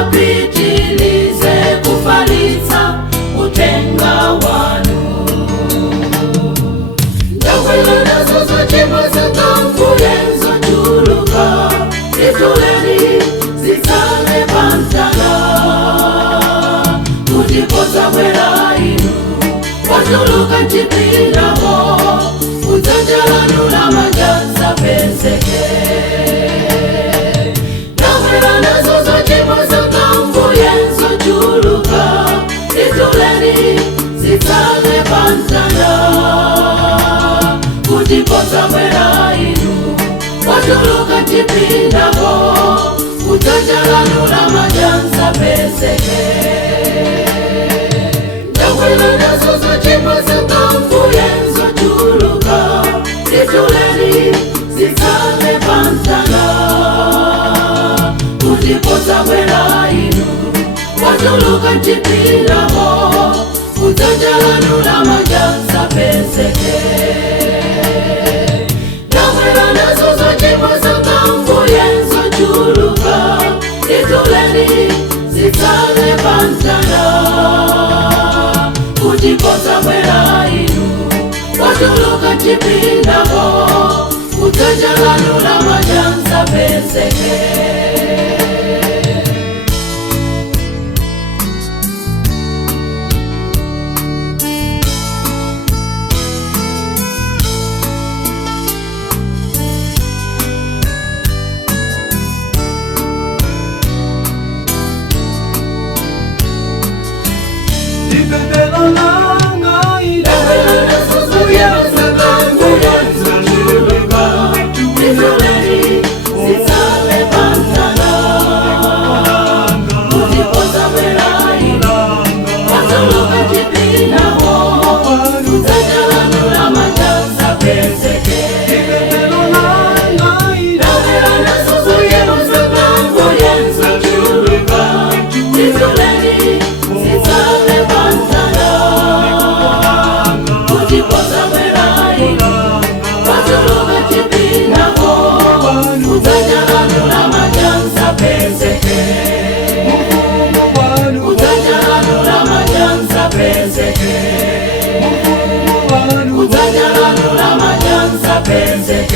apitilize kufalitsa utenga wanu. Ndawelo nazo zochimwa zakambuyenzo chuluka, ituleni zitsale pantala. Kutipoza bwera inu watuluka mchipindamo, udzajalanula majanza pezeke. Ndawelo nazo zochimwa zakambuyenzo chuluka, ituleni zitsale pantala. Kutipoza bwera inu watuluka mchipindamo, udzajalanula majanza pezeke. Ndawelo nazo zochimwa zakambuyenzo chuluka, ituleni zitsale pantala. Kutipoza bwera inu watuluka mchipindamo, udzajalanula majanza pezeke. Ndawelo nazo zochimwa zakambuyenzo chuluka, ituleni zitsale pantala. Kutipoza bwera inu watuluka mchipindamo, udzajalanula majanza pezeke. Ndawelo nazo zochimwa zakambuyenzo chuluka, ituleni zitsale pantala. Kutipoza bwera inu watuluka mchipindamo, udzajalanula majanza pezeke. Ndawelo nazo zochimwa zakambuyenzo chuluka, ituleni zitsale pantala. Kutipoza bwera inu watuluka mchipindamo, udzajalanula majanza pezeke. Udzajalanula majanza pezeke. Udzajalanula majanza pezeke.